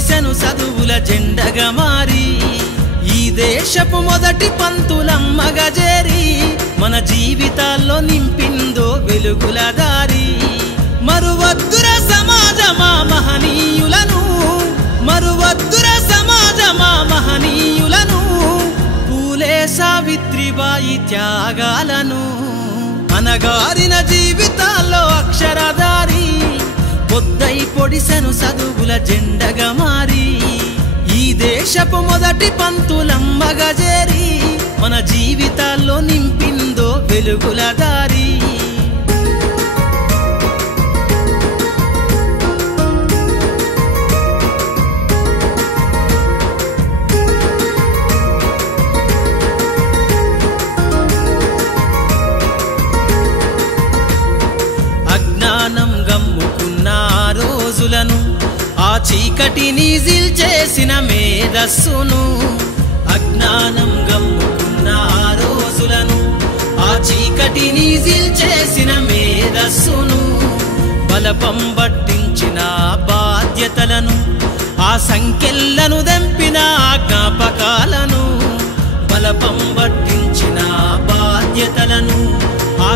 పొడిసెను చదువుల జెండగా మారి ఈ దేశపు మొదటి పంతులమ్మగా చేరి మన జీవితాల్లో నింపిందో వెలుగుల దారి మరువద్దుర సమాజమా మహనీయులను మరువద్దుర సమాజమా మహనీయులను పూలే సావిత్రిబాయి త్యాగాలను అనగారిన జీవితాల్లో అక్షరధారి పొద్దై పొడిసెను చదువుల జెండగా మారి ఈ దేశపు మొదటి పంతులమ్మగా చేరి మన జీవితాల్లో నింపిందో వెలుగుల దారి అజ్ఞానం గమ్ముకున్న రోజులను ఆ చీకటిని జిల్చేసిన మేధస్సును అజ్ఞానం గమ్ముకున్న రోజులను ఆ చీకటిని జిల్చేసిన మేధస్సును బలపం పట్టించిన బాధ్యతలను ఆ సంఖ్యలను దెంపిన జ్ఞాపకాలను బలపం పట్టించిన బాధ్యతలను ఆ